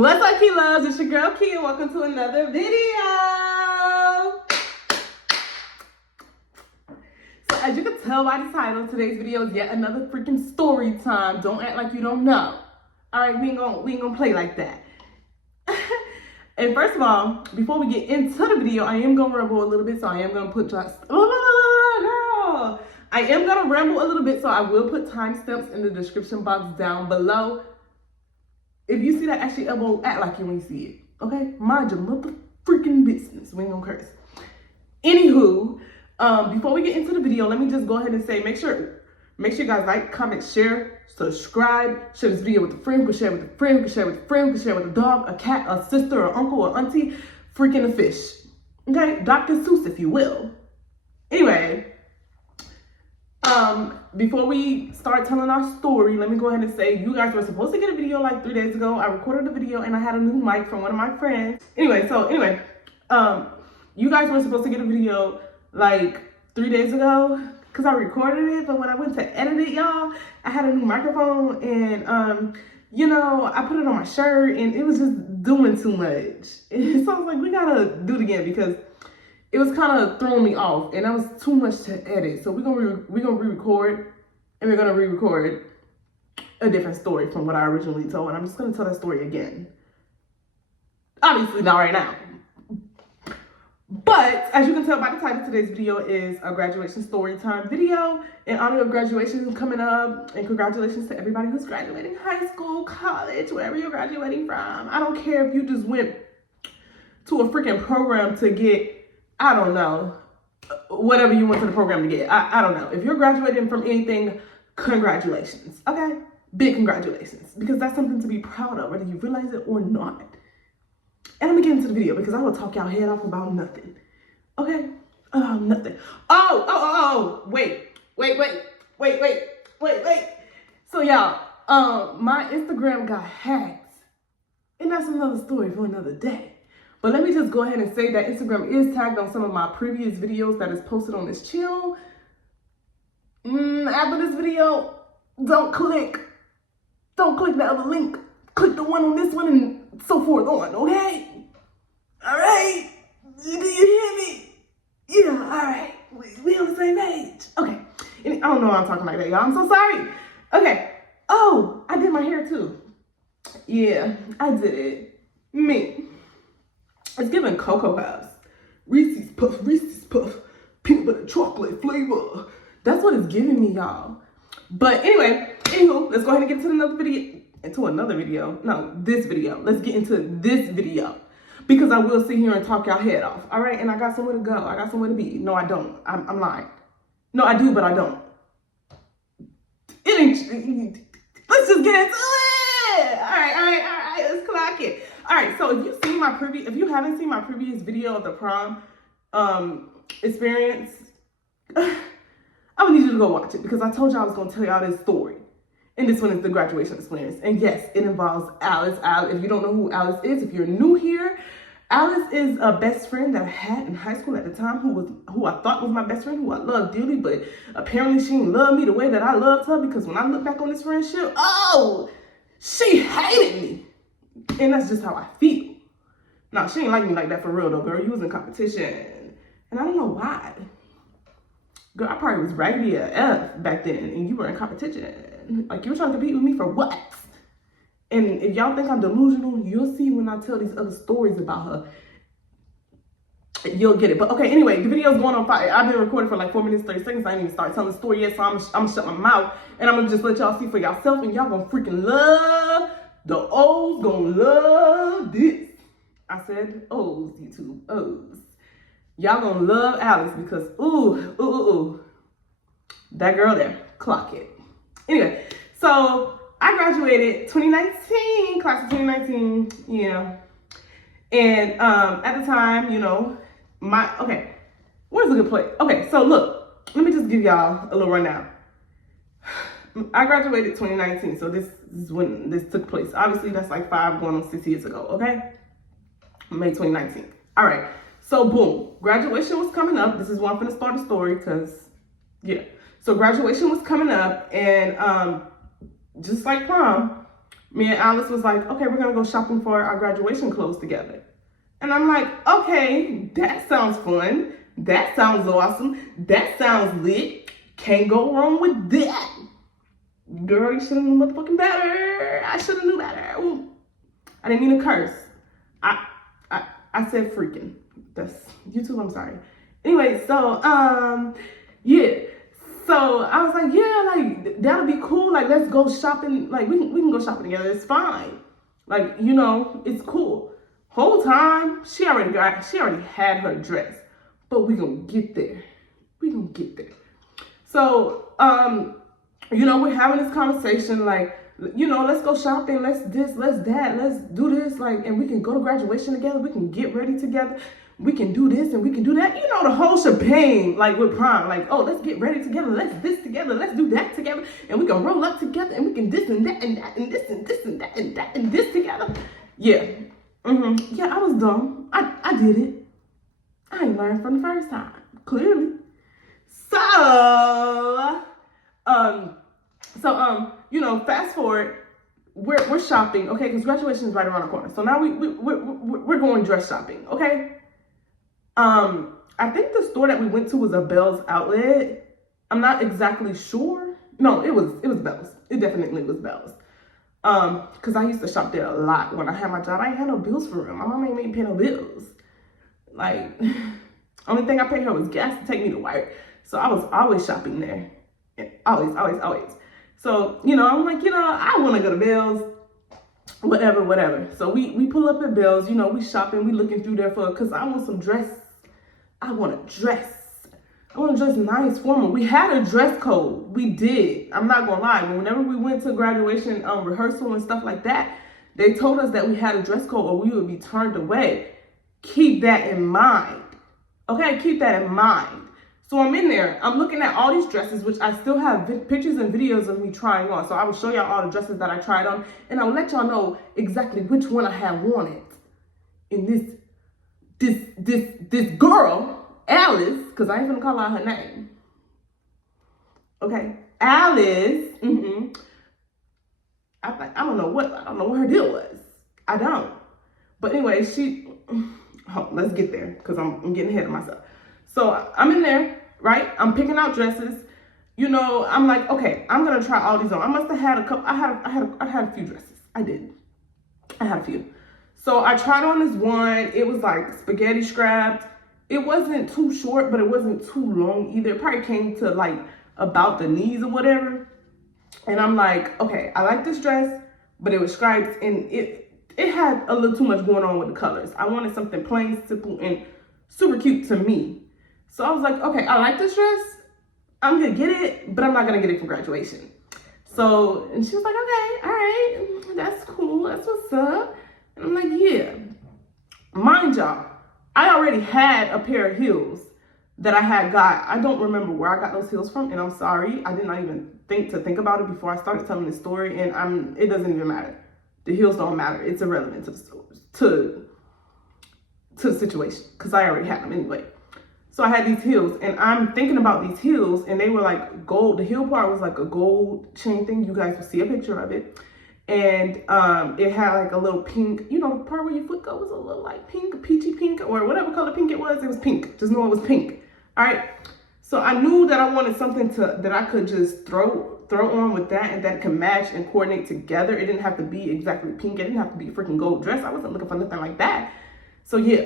What's up, Key Loves? It's your girl Keyyy, and welcome to another video. So as you can tell by the title, today's video is yet another freaking story time. Don't act like you don't know. All right, we ain't gonna play like that. And first of all, before we get into the video, I am gonna ramble a little bit, so I am gonna put I am gonna ramble a little bit, so I will put timestamps in the description box down below. If you see that ashy elbow, act like you ain't see it, okay? Mind your mother freaking business. We ain't gonna curse. Anywho, before we get into the video, let me just go ahead and say, make sure you guys like, comment, share, subscribe, share this video with a friend, who can share with a friend, who can share with a friend, who can share with a dog, a cat, a sister, or uncle, or auntie, freaking a fish. Okay? Dr. Seuss, if you will. Anyway, before we start telling our story, let me go ahead and say, you guys were supposed to get a video like 3 days ago. I recorded a video and I had a new mic from one of my friends. Anyway, you guys were supposed to get a video like 3 days ago because I recorded it, but when I went to edit it, y'all, I had a new microphone and, you know, I put it on my shirt and it was just doing too much. And so I was like, we gotta do it again because it was kind of throwing me off and that was too much to edit. So we're gonna re-record and we're gonna re-record a different story from what I originally told. And I'm just gonna tell that story again. Obviously not right now. But as you can tell by the title, today's video is a graduation story time video in honor of graduation coming up. And congratulations to everybody who's graduating high school, college, wherever you're graduating from. I don't care if you just went to a freaking program to get, I don't know, whatever you went to the program to get. I don't know. If you're graduating from anything, congratulations, okay? Big congratulations, because that's something to be proud of, whether you realize it or not. And I'm gonna get into the video because I will talk y'all head off about nothing, okay? Nothing. Wait. So y'all, my Instagram got hacked, and that's another story for another day. But let me just go ahead and say that Instagram is tagged on some of my previous videos that is posted on this channel. After this video, don't click the other link. Click the one on this one and so forth on, okay? All right? Do you hear me? Yeah, all right. We on the same page. Okay. And I don't know why I'm talking like that, y'all. I'm so sorry. Okay. Oh, I did my hair too. Yeah, I did it. Me. It's giving Cocoa Puffs. Reese's Puff, peanut butter chocolate flavor. That's what it's giving me, y'all. But anyway, let's go ahead and get into another video. No, this video. Let's get into this video. Because I will sit here and talk y'all head off. All right? And I got somewhere to go. I got somewhere to be. No, I don't. I'm lying. No, I do, but I don't. It ain't. Let's just get into it. All right. Let's clock it. All right, so if you haven't seen my previous video of the prom experience, I would need you to go watch it because I told y'all I was gonna tell y'all this story. And this one is the graduation experience. And yes, it involves Alice. If you don't know who Alice is, if you're new here, Alice is a best friend that I had in high school at the time who I thought was my best friend, who I loved dearly, but apparently she didn't love me the way that I loved her because when I look back on this friendship, she hated me. And that's just how I feel. Now, she ain't like me like that for real though, girl. You was in competition. And I don't know why. Girl, I probably was raggedy AF back then and you were in competition. Like, you were trying to compete with me for what? And if y'all think I'm delusional, you'll see when I tell these other stories about her. You'll get it. But okay, anyway, the video's going on fire. I've been recording for like 4 minutes, 30 seconds. I didn't even start telling the story yet, so I'm gonna shut my mouth. And I'm gonna just let y'all see for yourself. And y'all gonna freaking love. The O's gonna love this. I said O's, YouTube, O's. Y'all gonna love Alice because, ooh. That girl there, clock it. Anyway, so I graduated 2019, class of 2019, yeah. And at the time, you know, where's a good place? Okay, so look, let me just give y'all a little rundown. I graduated 2019, so this is when this took place. Obviously, that's like 5 going on 6 years ago, okay? May 2019. All right, so boom, graduation was coming up. This is where I'm gonna start the story, because, yeah. So graduation was coming up, and just like prom, Me and Alice was like, okay, we're gonna go shopping for our graduation clothes together. And I'm like, okay, that sounds fun. That sounds awesome. That sounds lit. Can't go wrong with that. Girl, you should have known motherfucking better. I should have knew better. Ooh. I didn't mean to curse. I said freaking. That's YouTube, I'm sorry. Anyway, so yeah. So I was like, yeah, like that'll be cool. Like, let's go shopping. Like we can go shopping together. It's fine. Like, you know, it's cool. Whole time she already had her dress. But we gonna get there. We gonna get there. So you know, we're having this conversation like, you know, let's go shopping, let's this, let's that, let's do this, like, and we can go to graduation together, we can get ready together, we can do this and we can do that. You know, the whole shebang, like with prom, like, oh, let's get ready together, let's this together, let's do that together, and we can roll up together, and we can this and that and that and this and this and that and that and this together. Yeah. Yeah, I was dumb. I did it. I ain't learned from the first time, clearly. So, you know, fast forward, we're shopping, okay, because graduation is right around the corner. So now we're going dress shopping, okay? I think the store that we went to was a Bell's Outlet. I'm not exactly sure. No, it was Bell's. It definitely was Bell's. Because I used to shop there a lot when I had my job. I ain't had no bills for real. My mom ain't made me pay no bills. Like, only thing I paid her was gas to take me to work. So I was always shopping there. Always. So, you know, I'm like, you know, I want to go to Bell's, whatever. So we pull up at Bell's, you know, we shopping, we looking through there because I want some dress. I want to dress nice, formal. We had a dress code. We did. I'm not going to lie. But whenever we went to graduation rehearsal and stuff like that, they told us that we had a dress code or we would be turned away. Keep that in mind. Okay, keep that in mind. So I'm in there, I'm looking at all these dresses, which I still have pictures and videos of me trying on. So I will show y'all all the dresses that I tried on, and I'll let y'all know exactly which one I have wanted. In this girl, Alice, because I ain't gonna call out her name. Okay, Alice. I don't know what her deal was. I don't. But anyway, let's get there because I'm getting ahead of myself. So I'm in there, right? I'm picking out dresses. You know, I'm like, okay, I'm gonna try all these on. I must have had a couple. I had a few dresses. I did. I had a few. So I tried on this one. It was like spaghetti strapped. It wasn't too short, but it wasn't too long either. It probably came to like about the knees or whatever. And I'm like, okay, I like this dress, but it was striped and it had a little too much going on with the colors. I wanted something plain, simple, and super cute to me. So I was like, okay, I like this dress. I'm gonna get it, but I'm not gonna get it for graduation. So, and she was like, okay, all right, that's cool, that's what's up. And I'm like, yeah. Mind y'all, I already had a pair of heels that I had got. I don't remember where I got those heels from, and I'm sorry. I did not even think about it before I started telling this story, and it doesn't even matter. The heels don't matter. It's irrelevant to the story, to the situation, because I already had them anyway. So I had these heels, and I'm thinking about these heels, and they were like gold. The heel part was like a gold chain thing. You guys will see a picture of it. And it had like a little pink, you know, the part where your foot goes was a little like pink, peachy pink, or whatever color pink it was pink. Just know it was pink. All right. So I knew that I wanted something that I could just throw on with that, and that could match and coordinate together. It didn't have to be exactly pink. It didn't have to be a freaking gold dress. I wasn't looking for nothing like that. So yeah.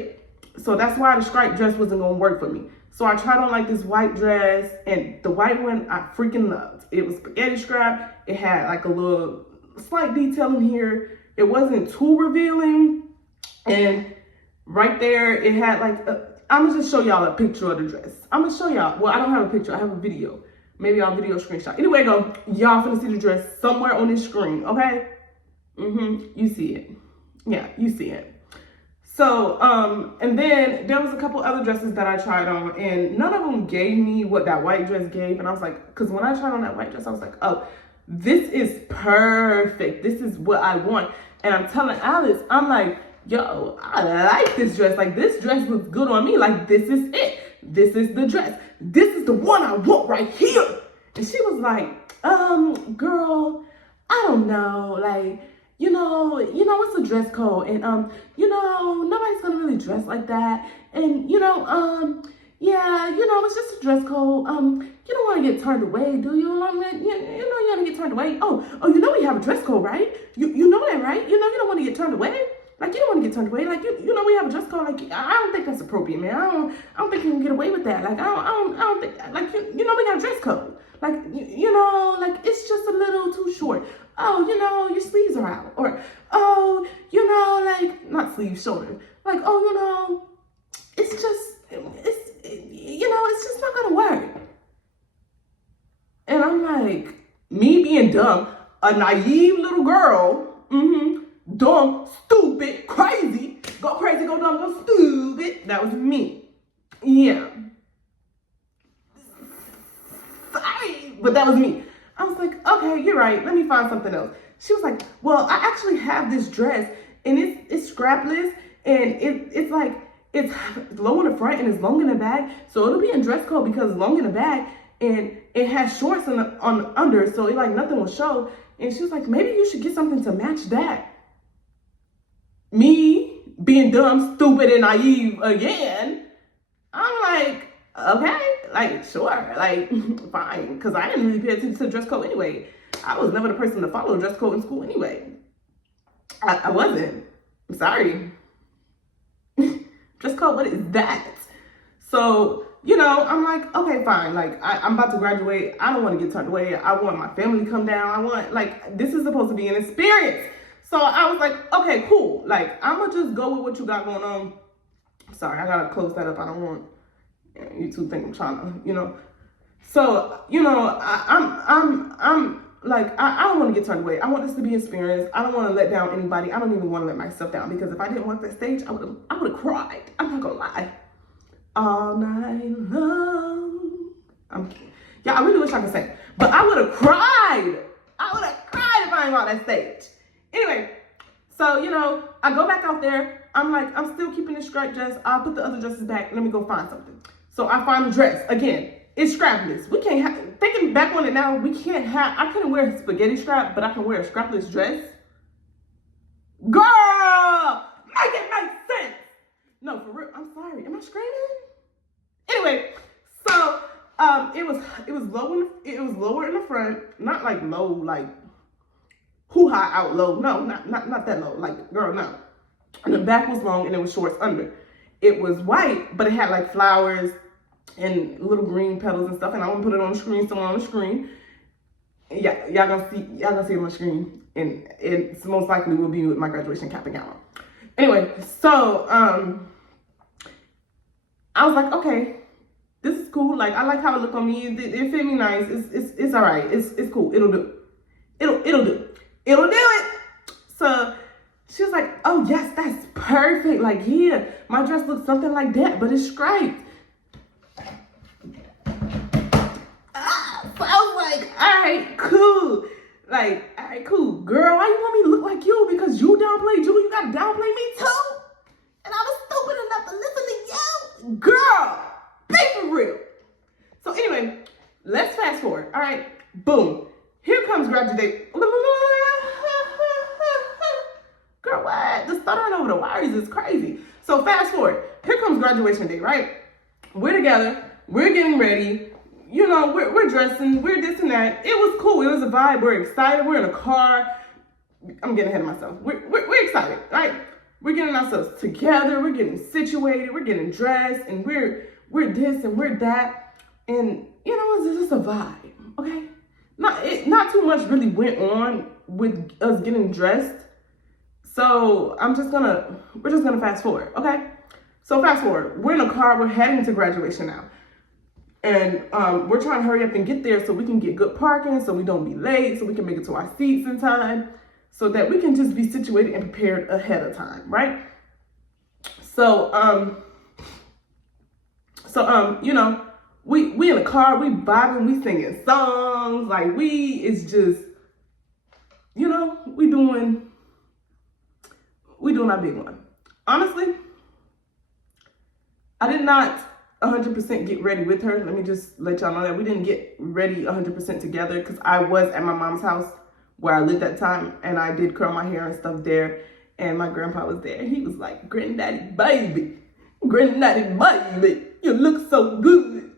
So that's why the striped dress wasn't gonna work for me. So I tried on like this white dress, and the white one I freaking loved. It was spaghetti strap. It had like a little slight detail in here. It wasn't too revealing. And right there, it had like, I'm gonna just show y'all a picture of the dress. I'm gonna show y'all, well, I don't have a picture, I have a video. Maybe I'll video screenshot. Anyway, though, y'all finna see the dress somewhere on this screen, okay? You see it. Yeah, you see it. So, and then there was a couple other dresses that I tried on, and none of them gave me what that white dress gave. And I was like, because when I tried on that white dress, I was like, oh, this is perfect. This is what I want. And I'm telling Alice, I'm like, yo, I like this dress. Like, this dress looks good on me. Like, this is it. This is the dress. This is the one I want right here. And she was like, girl, I don't know. Like, it's a dress code, and nobody's gonna really dress like that, and yeah, it's just a dress code. You don't want to get turned away, do you? I'm like, you don't want to get turned away. Oh, we have a dress code, right? You know that, right? You don't want to get turned away. Like, you don't want to get turned away. Like, we have a dress code. Like, I don't think that's appropriate, man. I don't think you can get away with that. Like, I don't think, like, we got a dress code. Like, like, it's just a little too short. Oh, your sleeves are out. Or, oh, like, not sleeves, shoulder. Like, oh, it's just, it's just not gonna work. And I'm like, me being dumb, a naive little girl, dumb, stupid, crazy, go crazy, go dumb, go stupid. That was me. Yeah. Sorry, but that was me. I was like, okay, you're right. Let me find something else. She was like, well, I actually have this dress, and it's strapless, and it's like, it's low in the front and it's long in the back. So it'll be in dress code because it's long in the back, and it has shorts on under, so it, like, nothing will show. And she was like, maybe you should get something to match that. Me being dumb, stupid, and naive again, I'm like, okay, like, sure, like, fine, because I didn't really pay attention to the dress code anyway. I was never the person to follow dress code in school anyway. I wasn't. I'm sorry. Dress code, what is that? So, I'm like, okay, fine. Like, I'm about to graduate. I don't want to get turned away. I want my family to come down. This is supposed to be an experience. So I was like, okay, cool. Like, I'm going to just go with what you got going on. Sorry, I got to close that up. I don't want you two think I'm trying to, So, I'm like, I don't want to get turned away. I want this to be an experience. I don't want to let down anybody. I don't even want to let myself down, because if I didn't walk that stage, I would have cried. I'm not going to lie. All night long. I really wish I could sing, but I would have cried. I would have cried if I ain't on that stage. Anyway, so, I go back out there. I'm like, I'm still keeping this striped dress. I'll put the other dresses back. Let me go find something. So I find a dress. Again, it's strapless. We can't have, thinking back on it now, I couldn't wear a spaghetti strap, but I can wear a strapless dress. Girl, make it make sense. No, for real, I'm sorry. Am I screaming? Anyway, so it was lower in the front, not like low, like hoo-ha out low. No, not that low. Like, girl, no. And the back was long and it was shorts under. It was white, but it had like flowers and little green petals and stuff. And I want to put it on the screen, somewhere on the screen. Yeah, y'all gonna see it on the screen, and it's most likely will be with my graduation cap and gown. Anyway, so I was like, okay, this is cool. Like, I like how it looked on me. It fit me nice. It's all right. It's cool. It'll do. It'll do it. So she was like, oh yes, that's perfect. Like, yeah, my dress looks something like that, but it's striped. So I was like, all right, cool. Like, all right, cool. Girl, why you want me to look like you? Because you downplayed you, you gotta downplay me too? And I was stupid enough to listen to you? Girl, be for real. So anyway, let's fast forward. All right, boom. Here comes graduation. Girl, what? The stuttering over the wires is crazy. So fast forward. Here comes graduation day, right? We're together. We're getting ready. We're dressing. We're this and that. It was cool. It was a vibe. We're excited. We're in a car. I'm getting ahead of myself. We're excited, right? We're getting ourselves together. We're getting situated. We're getting dressed, and we're this and we're that. And it's just a vibe, okay? Not too much really went on with us getting dressed. So we're just gonna fast forward, okay? So fast forward. We're in a car. We're heading to graduation now. And we're trying to hurry up and get there so we can get good parking, so we don't be late, so we can make it to our seats in time, so that we can just be situated and prepared ahead of time, right? So, we in the car, we vibing, we singing songs, like it's just, we doing our big one. Honestly, I did not 100% get ready with her. Let me just let y'all know that we didn't get ready 100% together, because I was at my mom's house where I lived at the time, and I did curl my hair and stuff there. And my grandpa was there. He was like, "Granddaddy, baby, granddaddy, baby, you look so good."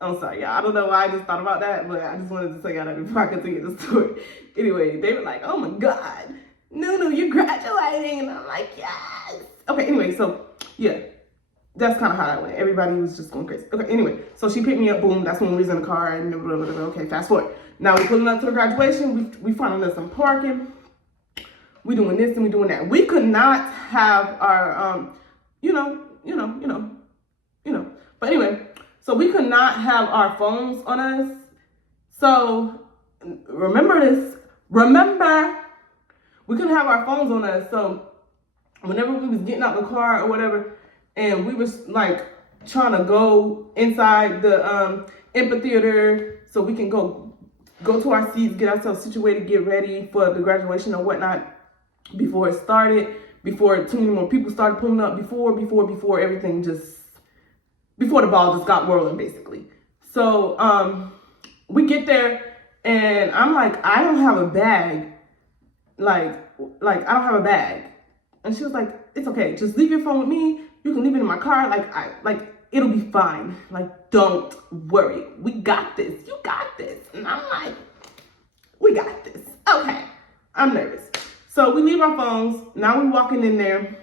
I'm sorry, y'all. I don't know why I just thought about that, but I just wanted to tell y'all that before I continue the story. Anyway, they were like, "Oh my God, Nunu, you're graduating." And I'm like, "Yes." Okay, anyway, so yeah, that's kind of how that went. Everybody was just going crazy. Okay, anyway, so she picked me up, boom, that's when we was in the car, and blah, blah, blah, blah. Okay, fast forward. Now we're pulling up to the graduation. We finally done some parking. We doing this and we doing that. We could not have our, But anyway, so we could not have our phones on us. So remember this. Remember, we couldn't have our phones on us. So whenever we was getting out the car or whatever, and we was like trying to go inside the amphitheater so we can go to our seats, get ourselves situated, get ready for the graduation or whatnot before it started, before too many more people started pulling up, before everything just, before the ball just got whirling basically. So we get there and I'm like, I don't have a bag. Like I don't have a bag. And she was like, "It's okay, just leave your phone with me. You can leave it in my car. It'll be fine. Like, don't worry. We got this. You got this." And I'm like, "We got this." Okay. I'm nervous. So we leave our phones. Now we're walking in there.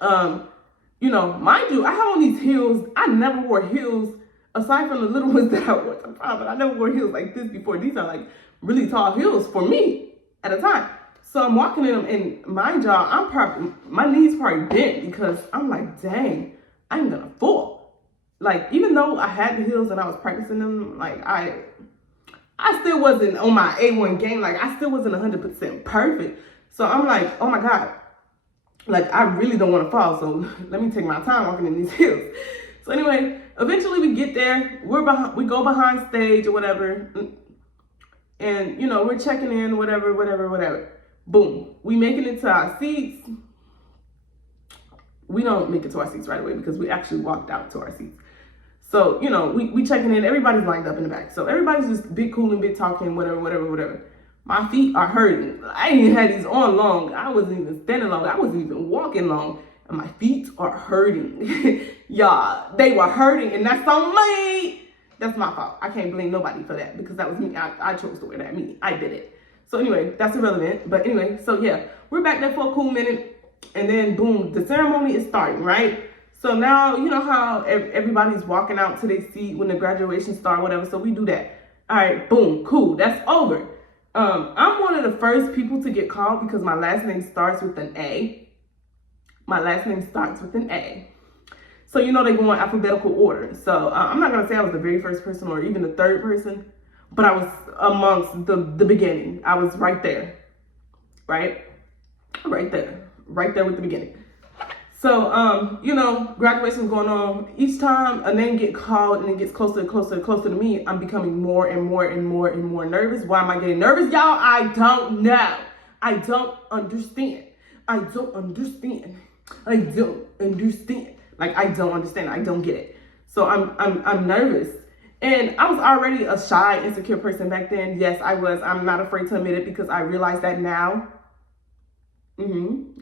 Mind you, I have on these heels. I never wore heels aside from the little ones that I wore to the prom, but I never wore heels like this before. These are like really tall heels for me at a time. So I'm walking in them, and mind y'all, my knees probably bent because I'm like, dang, I'm gonna fall. Like, even though I had the heels and I was practicing them, like I still wasn't on my A1 game. Like, I still wasn't 100% perfect. So I'm like, oh my God, like I really don't want to fall. So let me take my time walking in these heels. So anyway, eventually we get there. We go behind stage or whatever, and we're checking in, whatever. Boom, we making it to our seats. We don't make it to our seats right away because we actually walked out to our seats. So, we checking in, everybody's lined up in the back. So everybody's just big cool and big talking, whatever. My feet are hurting. I ain't had these on long. I wasn't even standing long. I wasn't even walking long. And my feet are hurting. Y'all, they were hurting, and that's on me. That's my fault. I can't blame nobody for that because that was me. I chose to wear that. I did it. So anyway, that's irrelevant. But anyway, so yeah, we're back there for a cool minute. And then boom, the ceremony is starting, right? So now, you know how everybody's walking out to their seat when the graduation starts, whatever. So we do that. All right, boom, cool, that's over. I'm one of the first people to get called because my last name starts with an A. My last name starts with an A. So, they go in alphabetical order. So I'm not going to say I was the very first person or even the third person, but I was amongst the beginning. I was right there, right? Right there with the beginning. So, graduation's going on. Each time a name get called and it gets closer and closer and closer to me, I'm becoming more and more nervous. Why am I getting nervous, y'all? I don't know. I don't understand. Like, I don't understand. Like, I don't understand. I don't get it. So I'm nervous. And I was already a shy, insecure person back then. Yes, I was. I'm not afraid to admit it because I realize that now.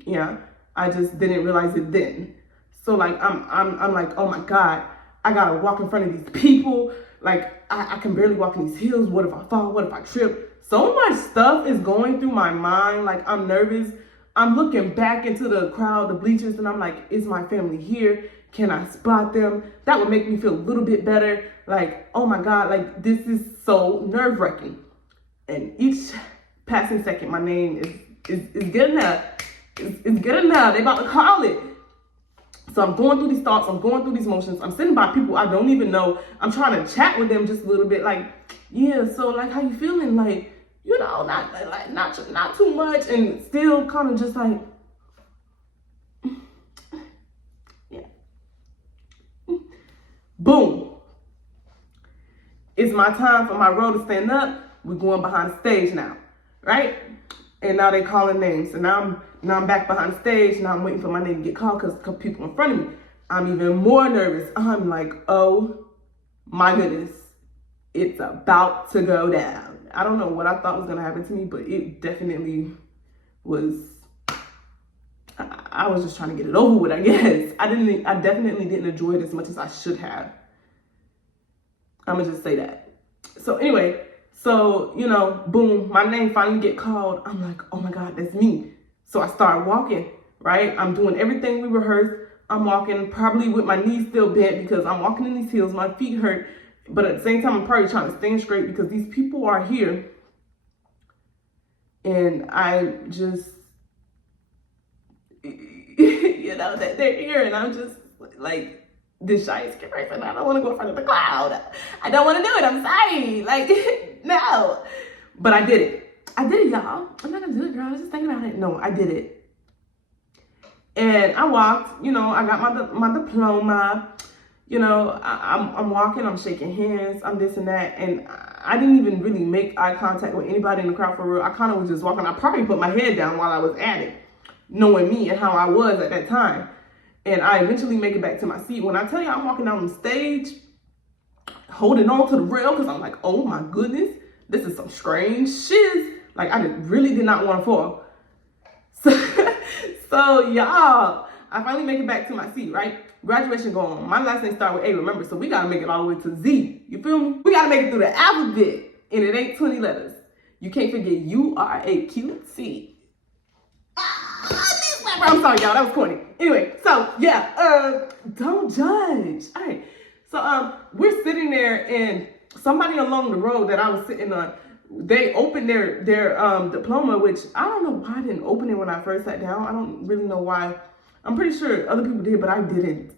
Yeah. I just didn't realize it then. So like I'm like, oh my God, I gotta walk in front of these people. Like I can barely walk in these heels. What if I fall? What if I trip? So much stuff is going through my mind. Like I'm nervous. I'm looking back into the crowd, the bleachers, and I'm like, is my family here? Can I spot them? That would make me feel a little bit better. Like, oh my God, like this is so nerve-wracking. And each passing second, my name is good enough. It's good enough. They about to call it. So I'm going through these thoughts. I'm going through these motions. I'm sitting by people I don't even know. I'm trying to chat with them just a little bit. Like, yeah, so like, how you feeling? Like, not too much, and still kind of just like, yeah. Boom. It's my time for my role to stand up. We're going behind the stage now, right? And now they calling names. And now I'm back behind the stage. Now I'm waiting for my name to get called because a couple people in front of me. I'm even more nervous. I'm like, oh my goodness, it's about to go down. I don't know what I thought was gonna happen to me, but it definitely was. I was just trying to get it over with, I guess. I definitely didn't enjoy it as much as I should have. I'm gonna just say that. So anyway, so, you know, boom, my name finally get called. I'm like, oh my God, that's me. So I start walking, right? I'm doing everything we rehearsed. I'm walking probably with my knees still bent because I'm walking in these heels. My feet hurt. But at the same time, I'm probably trying to stand straight because these people are here. And I just, you know, that they're here. And I'm just like, this shy is person. I don't want to go in front of the crowd. I don't want to do it. I'm sorry. Like, no. But I did it. I did it, y'all. I'm not going to do it, girl. I was just thinking about it. No, I did it. And I walked, you know, I got my diploma, you know, I'm walking, I'm shaking hands, I'm this and that. And I didn't even really make eye contact with anybody in the crowd for real. I kind of was just walking. I probably put my head down while I was at it, knowing me and how I was at that time. And I eventually make it back to my seat. When I tell you I'm walking down the stage, holding on to the rail, because I'm like, oh my goodness, this is some strange shiz. Like, I really did not want to fall. So y'all, I finally make it back to my seat, right? Graduation go on. My last name start with A, remember? So we got to make it all the way to Z. You feel me? We got to make it through the alphabet. And it ain't 20 letters. You can't forget U-R-A-Q-C. I'm sorry, y'all. That was corny. Anyway, so yeah, don't judge. All right. So we're sitting there, and somebody along the road that I was sitting on, they opened their diploma, which I don't know why I didn't open it when I first sat down. I don't really know why. I'm pretty sure other people did, but I didn't.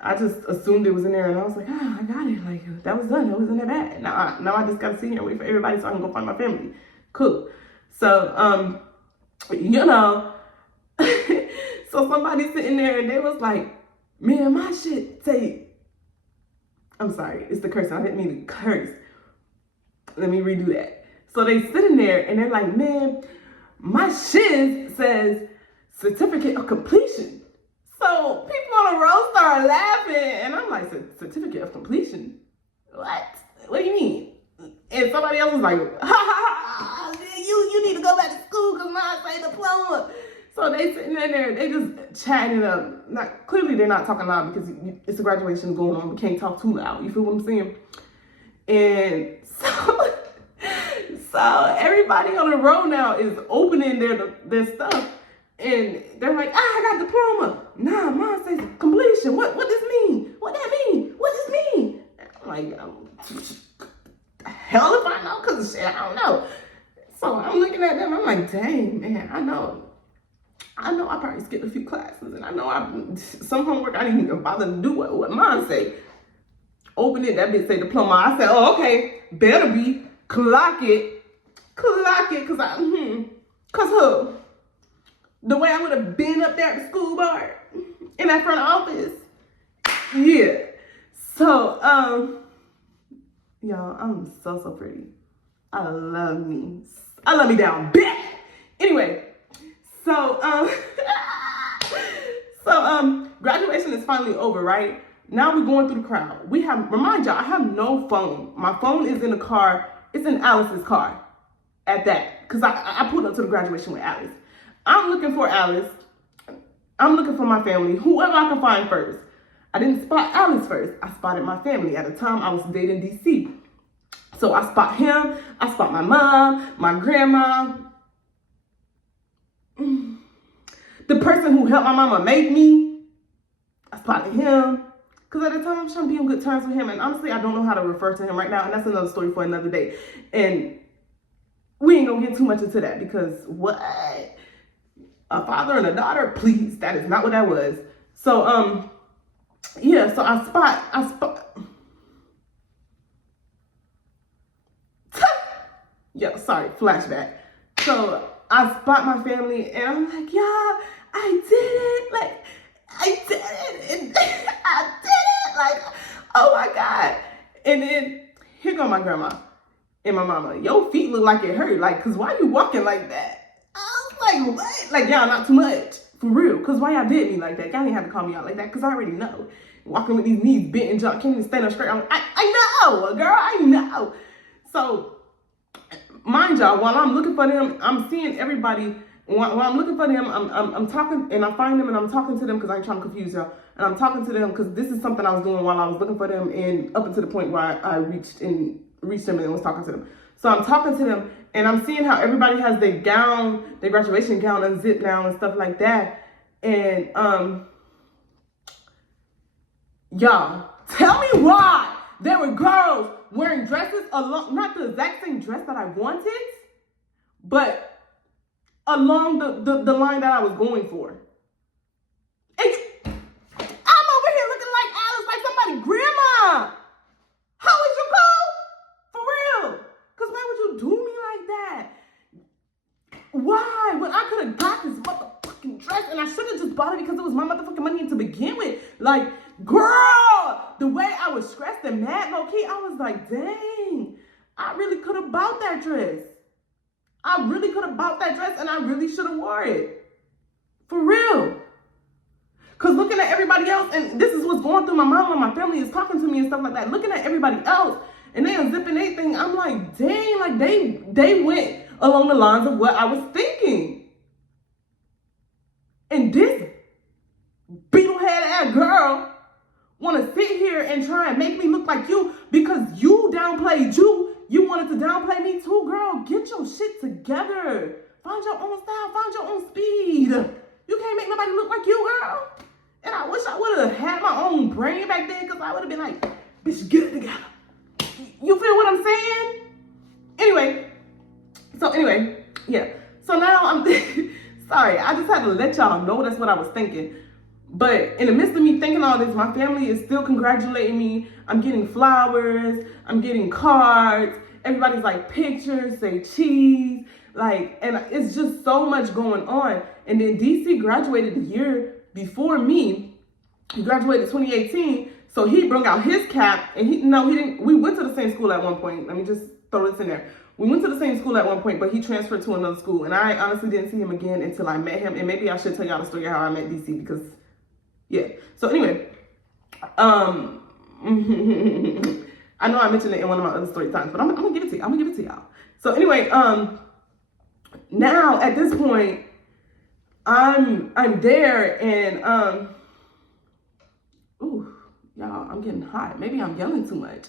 I just assumed it was in there, and I was like, I got it. Like, that was done. That wasn't that bad. Now I just got to sit here and wait for everybody so I can go find my family. Cool. So, you know, so somebody sitting there, and they was like, man, my shit say, I'm sorry, it's the curse. I didn't mean to curse. Let me redo that. So they sitting there and they're like, man, my shiz says certificate of completion. So people on the road started laughing, and I'm like, certificate of completion? What? What do you mean? And somebody else was like, ha ha ha, you need to go back to school because mine say diploma. So they sitting in there, they just chatting it up. Clearly they're not talking loud because it's a graduation going on. We can't talk too loud. You feel what I'm saying? And so everybody on the road now is opening their stuff, and they're like, I got diploma. Nah, mine says completion. What this mean? What that mean? What this mean? I'm like, hell if I know, cause shit, I don't know. So I'm looking at them. I'm like, dang, man, I know I probably skipped a few classes, and I know some homework I didn't even bother to do what mine say. Open it, that bitch say diploma. I said, oh, okay, better be. Clock it, cause who? The way I would have been up there at the school board, in that front office. Yeah. So, y'all, I'm so pretty. I love me down bad. Anyway, so, graduation is finally over, right? Now we're going through the crowd. Remind y'all, I have no phone. My phone is in the car. It's in Alice's car at that. Because I pulled up to the graduation with Alice. I'm looking for Alice. I'm looking for my family. Whoever I can find first. I didn't spot Alice first. I spotted my family. At the time, I was dating DC. So I spot him. I spot my mom, my grandma. The person who helped my mama make me. I spotted him. Because at the time, I'm trying to be on good terms with him. And honestly, I don't know how to refer to him right now. And that's another story for another day. And we ain't going to get too much into that. Because what? A father and a daughter? Please. That is not what that was. So, yeah. So I spot. Yeah, sorry. Flashback. So I spot my family. And I'm like, yeah, I did it. Like, I did it. And I did it. Like, oh my God. And then here go my grandma and my mama. Your feet look like it hurt. Like, cause why you walking like that? I was like, what? Like, y'all not too much. For real. Cause why y'all did me like that? Y'all didn't have to call me out like that. Cause I already know. Walking with these knees bent and junk. Can't even stand up straight. I know, girl. I know. So mind y'all, while I'm looking for them, I'm seeing everybody. While I'm looking for them, I'm talking, and I find them, and I'm talking to them because I ain't trying to confuse y'all. And I'm talking to them because this is something I was doing while I was looking for them, and up until the point where I reached them and was talking to them. So I'm talking to them, and I'm seeing how everybody has their gown, their graduation gown unzipped now and stuff like that. And y'all, tell me why there were girls wearing dresses along, not the exact same dress that I wanted, but along the line that I was going for. And I'm over here looking like Alice, like somebody, grandma. How would you go? For real? Because why would you do me like that? Why? When I could have got this motherfucking dress, and I should have just bought it because it was my motherfucking money to begin with. Like, girl, the way I was stressed and mad, low key, I was like, dang, I really could have bought that dress. I really could have bought that dress, and I really should have wore it. For real. Because looking at everybody else, and this is what's going through my mind when my family is talking to me and stuff like that, looking at everybody else, and they unzipping their thing, I'm like, dang, like they went along the lines of what I was thinking. And this beetlehead ass girl want to sit here and try and make me look like you because you downplayed you. You wanted to downplay me too, girl. Get your shit together. Find your own style. Find your own speed. You can't make nobody look like you, girl. And I wish I would have had my own brain back then, because I would have been like, bitch, get it together. You feel what I'm saying? Anyway, yeah. So now I'm, sorry, I just had to let y'all know that's what I was thinking. But in the midst of me thinking all this, my family is still congratulating me. I'm getting flowers. I'm getting cards. Everybody's like, pictures, say cheese. Like, and it's just so much going on. And then DC graduated the year before me. He graduated 2018. So he brought out his cap. And he didn't. We went to the same school at one point. Let me just throw this in there. We went to the same school at one point, but he transferred to another school. And I honestly didn't see him again until I met him. And maybe I should tell y'all the story of how I met DC, because yeah. So anyway, I know I mentioned it in one of my other story times, but I'm gonna give it to you. I'm gonna give it to y'all. So anyway, now at this point, I'm there, and ooh, y'all, I'm getting hot. Maybe I'm yelling too much.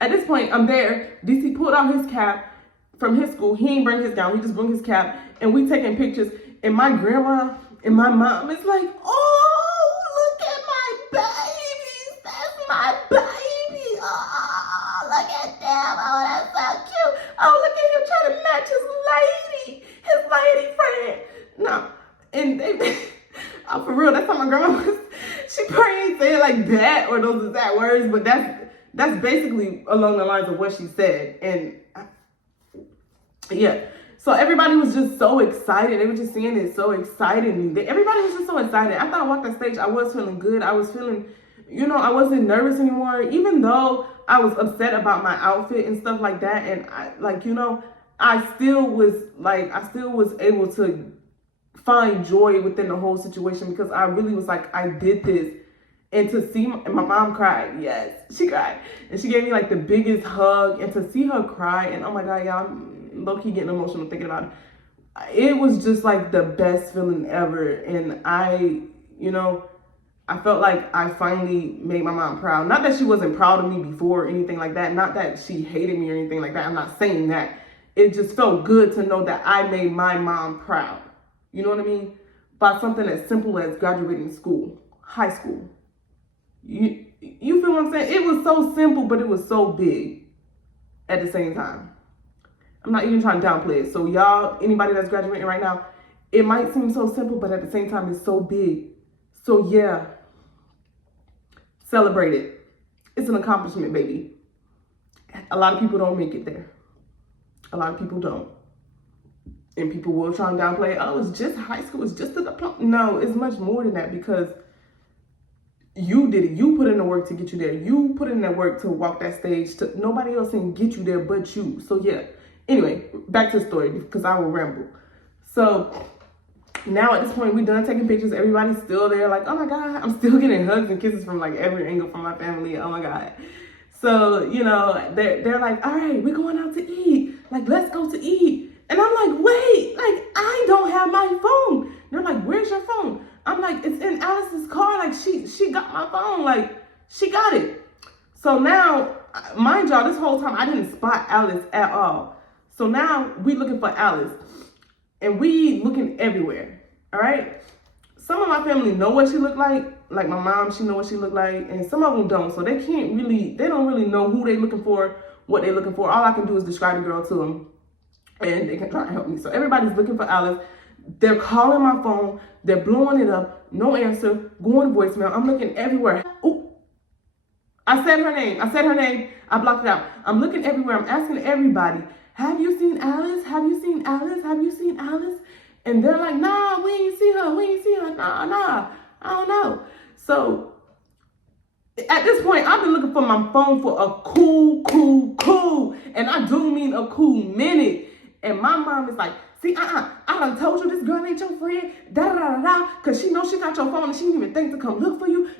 At this point, I'm there. DC pulled out his cap from his school. He ain't bring his gown. He just bring his cap, and we taking pictures. And my grandma and my mom is like, oh, look at my babies. That's my baby. Oh, look at them. Oh, that's so cute. Oh, look at him trying to match his lady friend. No, and they, oh, for real, that's how my grandma was. She probably ain't say it like that or those exact words, but that's basically along the lines of what she said. And yeah, so everybody was just so excited. They were just seeing it so exciting. Everybody was just so excited. After I walked that stage, I was feeling good. I was feeling, I wasn't nervous anymore, even though I was upset about my outfit and stuff like that. And I still was able to find joy within the whole situation, because I really was like, I did this. And to see my mom cried, yes, she cried. And she gave me like the biggest hug, and to see her cry, and oh my God, y'all, I'm low-key getting emotional thinking about it. It was just like the best feeling ever. And I felt like I finally made my mom proud. Not that she wasn't proud of me before or anything like that. Not that she hated me or anything like that. I'm not saying that. It just felt good to know that I made my mom proud. You know what I mean? By something as simple as graduating school, high school. You feel what I'm saying? It was so simple, but it was so big at the same time. I'm not even trying to downplay it. So y'all, anybody that's graduating right now, it might seem so simple, but at the same time, it's so big. So yeah, celebrate it. It's an accomplishment, baby. A lot of people don't make it there. A lot of people don't. And people will try and downplay it. Oh, it's just high school. It's just a diploma. No, it's much more than that, because you did it. You put in the work to get you there. You put in the work to walk that stage. Nobody else can get you there but you. So yeah. Anyway, back to the story, because I will ramble. So now at this point, we're done taking pictures. Everybody's still there. Like, oh my God, I'm still getting hugs and kisses from like every angle from my family. Oh my God. So, you know, they're like, all right, we're going out to eat. Like, let's go to eat. And I'm like, wait, like, I don't have my phone. They're like, where's your phone? I'm like, it's in Alice's car. Like, she got my phone. Like, she got it. So now, mind y'all, this whole time I didn't spot Alice at all. So now we looking for Alice. And we looking everywhere. All right? Some of my family know what she looked like. Like my mom, she know what she looked like. And some of them don't. So they don't really know who they looking for, what they looking for. All I can do is describe the girl to them. And they can try to help me. So everybody's looking for Alice. They're calling my phone. They're blowing it up. No answer. Going to voicemail. I'm looking everywhere. Ooh. I said her name. I blocked it out. I'm looking everywhere. I'm asking everybody, have you seen Alice? Have you seen Alice? Have you seen Alice? And they're like, nah, we ain't see her. We ain't see her. Nah. I don't know. So at this point, I've been looking for my phone for a cool, and I do mean a cool minute. And my mom is like, see, I done told you this girl ain't your friend, because she knows she got your phone and she didn't even think to come look for you.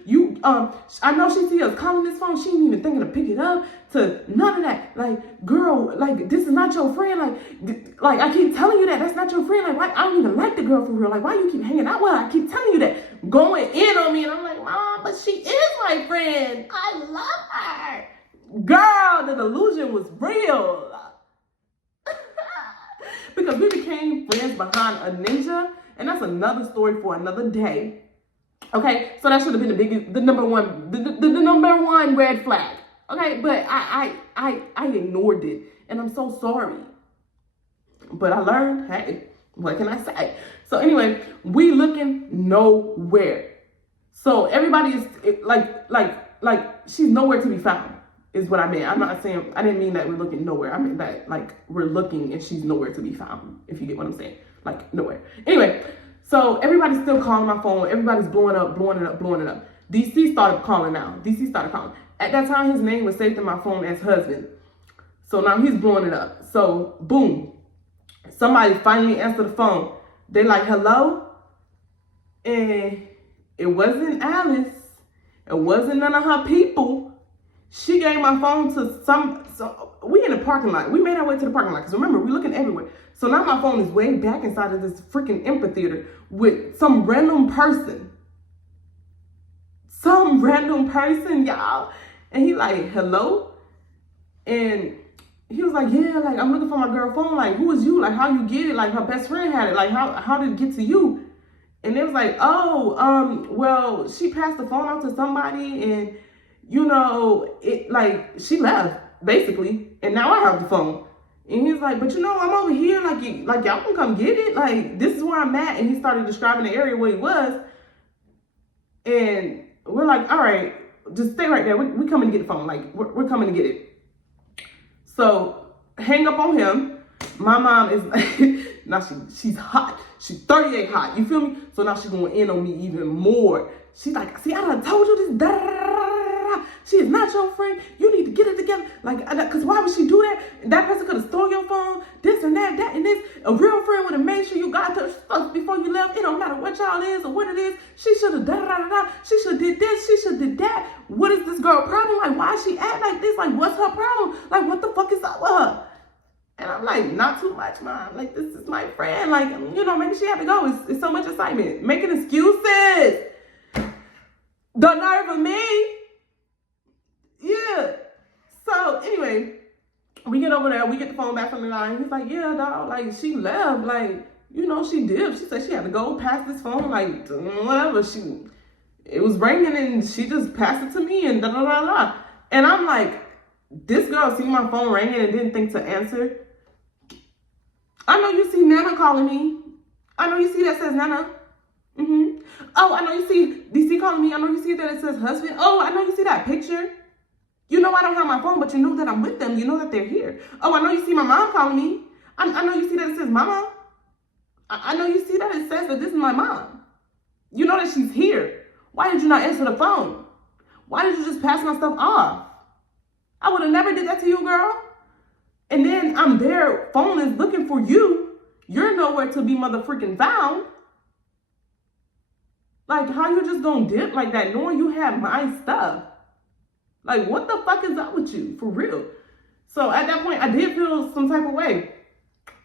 I know she see us calling this phone, she ain't even thinking to pick it up, to none of that. Like, girl, like, this is not your friend. Like I keep telling you that's not your friend. Like, why? I don't even like the girl for real. Like, why you keep hanging out with her? I keep telling you that. Going in on me, and I'm like, Mom, but she is my friend. I love her. Girl, the delusion was real. Because we became friends behind a ninja, and that's another story for another day. Okay, so that should have been the number one red flag. Okay, but I ignored it, and I'm so sorry. But I learned, hey, what can I say? So anyway, we looking nowhere. So everybody is like she's nowhere to be found. Is what I meant. I'm not saying, I didn't mean that we're looking nowhere. I meant that, like, we're looking and she's nowhere to be found, if you get what I'm saying. Like, nowhere. Anyway, so everybody's still calling my phone. Everybody's blowing it up. DC started calling now. At that time, his name was saved in my phone as husband. So now he's blowing it up. So, boom. Somebody finally answered the phone. They're like, hello? And it wasn't Alice. It wasn't none of her people. She gave my phone to we in the parking lot. We made our way to the parking lot because remember, we're looking everywhere. So now my phone is way back inside of this freaking amphitheater with some random person. Y'all. And he like, hello? And he was like, yeah, like, I'm looking for my girl phone. Like, who is you? Like, how you get it? Like, her best friend had it. Like, how did it get to you? And it was like, well, she passed the phone out to somebody and you know, it like she left basically, and now I have the phone. And he's like, but you know, I'm over here. Like y'all can come get it. Like this is where I'm at. And he started describing the area where he was. And we're like, all right, just stay right there. We coming to get the phone. Like we're coming to get it. So hang up on him. My mom is like, now she's hot. She's 38 hot. You feel me? So now she's going in on me even more. She's like, see, I done told you this. She is not your friend. You need to get it together. Like, because why would she do that? That person could have stole your phone, this and that and this. A real friend would have made sure you got her stuff before you left. It don't matter what y'all is or what it is. She should have da. She should have did this. She should have did that. What is this girl problem? Like, why is she act like this? Like, what's her problem? Like, what the fuck is up with her? And I'm like, not too much, Mom. Like, this is my friend. Like, you know, maybe she had to go. It's so much excitement. Making excuses. The nerve of me. Yeah. So anyway, we get over there. We get the phone back from the line. He's like, yeah, dog. Like, she left. Like, you know, she dipped. She said she had to go pass this phone. Like, whatever. It was ringing and she just passed it to me and da. And I'm like, this girl seen my phone ringing and didn't think to answer. I know you see Nana calling me. I know you see that says Nana. Oh, I know you see DC calling me. I know you see that it says husband. Oh, I know you see that picture. You know I don't have my phone, but you know that I'm with them. You know that they're here. Oh, I know you see my mom calling me. I know you see that it says mama. I know you see that it says that this is my mom. You know that she's here. Why did you not answer the phone? Why did you just pass my stuff off? I would have never did that to you, girl. And then I'm there, phone is looking for you. You're nowhere to be mother freaking found. Like, how you just gonna dip like that knowing you have my stuff? Like, what the fuck is up with you? For real. So at that point, I did feel some type of way.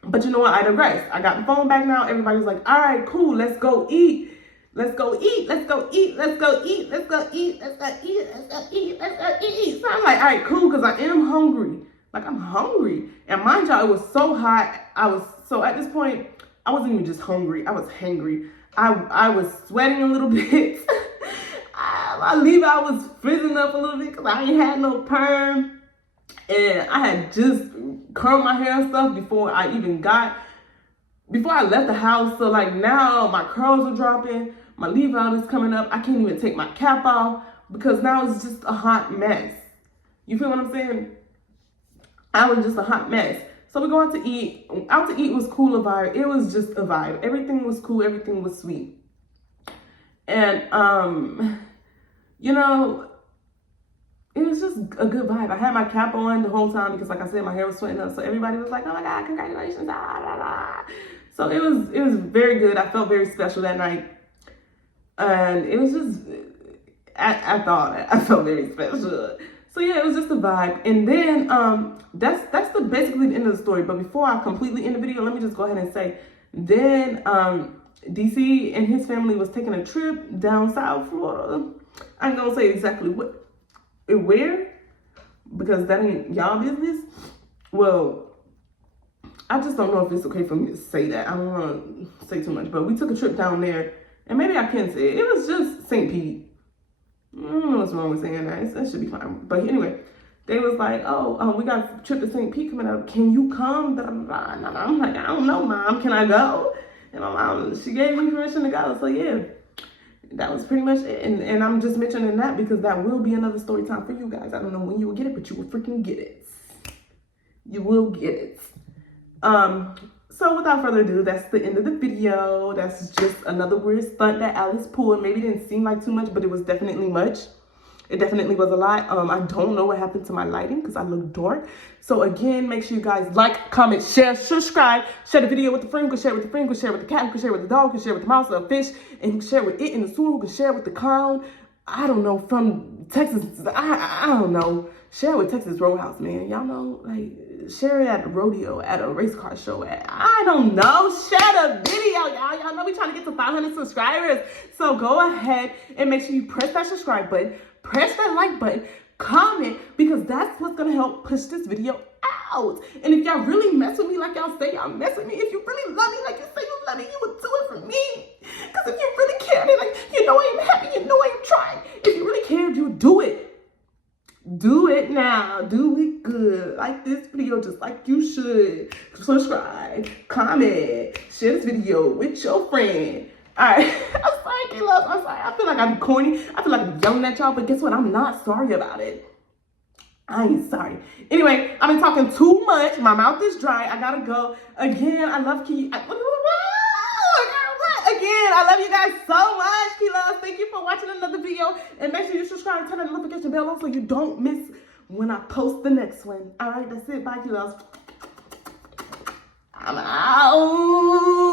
But you know what? I digress. I got the phone back now. Everybody's like, all right, cool. Let's go eat. Let's go eat. Let's go eat. Let's go eat. Let's go eat. Let's go eat. Let's go eat. Let's go eat. So I'm like, all right, cool, because I am hungry. Like, I'm hungry. And mind y'all, it was so hot. So at this point, I wasn't even just hungry. I was hangry. I was sweating a little bit. My Levi was frizzing up a little bit because I ain't had no perm. And I had just curled my hair and stuff before I left the house. So like now my curls are dropping. My leave out is coming up. I can't even take my cap off because now it's just a hot mess. You feel what I'm saying? I was just a hot mess. So we go out to eat. Out to eat was cool, a vibe. It was just a vibe. Everything was cool. Everything was sweet. And, you know, it was just a good vibe. I had my cap on the whole time because, like I said, my hair was sweating up. So everybody was like, oh my God, congratulations. Da, da, da. So it was very good. I felt very special that night. And it was just, I thought I felt very special. So yeah, it was just a vibe. And then that's basically the end of the story. But before I completely end the video, let me just go ahead and say, then DC and his family was taking a trip down South Florida. I ain't gonna say exactly where, because that ain't y'all business. Well, I just don't know if it's okay for me to say that. I don't want to say too much, but we took a trip down there, and maybe I can say it. It was just St. Pete. I don't know what's wrong with saying that. That should be fine. But anyway, they was like, oh, we got a trip to St. Pete coming up. Can you come? And I'm like, I don't know, Mom. Can I go? And my mom, she gave me permission to go. So yeah, that was pretty much it. And I'm just mentioning that because that will be another story time for you guys. I don't know when you will get it, but you will freaking get it. You will get it. So without further ado, that's the end of the video. That's just another weird stunt that Alice pulled. Maybe it didn't seem like too much, but it was definitely much. It definitely was a lot. I don't know what happened to my lighting because I look dark. So again, make sure you guys like, comment, share, subscribe. Share the video with a friend who can share it with a friend who can share it with the cat who can share it with the dog who can share it with the mouse or a fish and who can share it with it in the sewer who can share it with the clown. I don't know, from Texas. I don't know. Share it with Texas Roadhouse, man. Y'all know, like, share it at a rodeo, at a race car show. I don't know. Share the video, y'all. Y'all know we trying to get to 500 subscribers. So go ahead and make sure you press that subscribe button, press that like button, comment, because that's what's going to help push this video out. And if y'all really mess with me like y'all say y'all mess with me, if you really love me like you say you love me, you would do it for me. Because if you really cared, like, you know I am happy, you know I am trying. If you really cared, you would do it. Do it now. Do it good. Like this video just like you should. Subscribe, comment, share this video with your friend. Alright. I'm sorry, K-Loves. I'm sorry. I feel like I be corny. I feel like I be yelling at y'all, but guess what? I'm not sorry about it. I ain't sorry. Anyway, I've been talking too much. My mouth is dry. I gotta go. Again, I love Keyyy. Again, I love you guys so much, Keyyy. Thank you for watching another video. And make sure you subscribe and turn the notification bell on so you don't miss when I post the next one. All right, that's it. Bye, Keyyy. I'm out.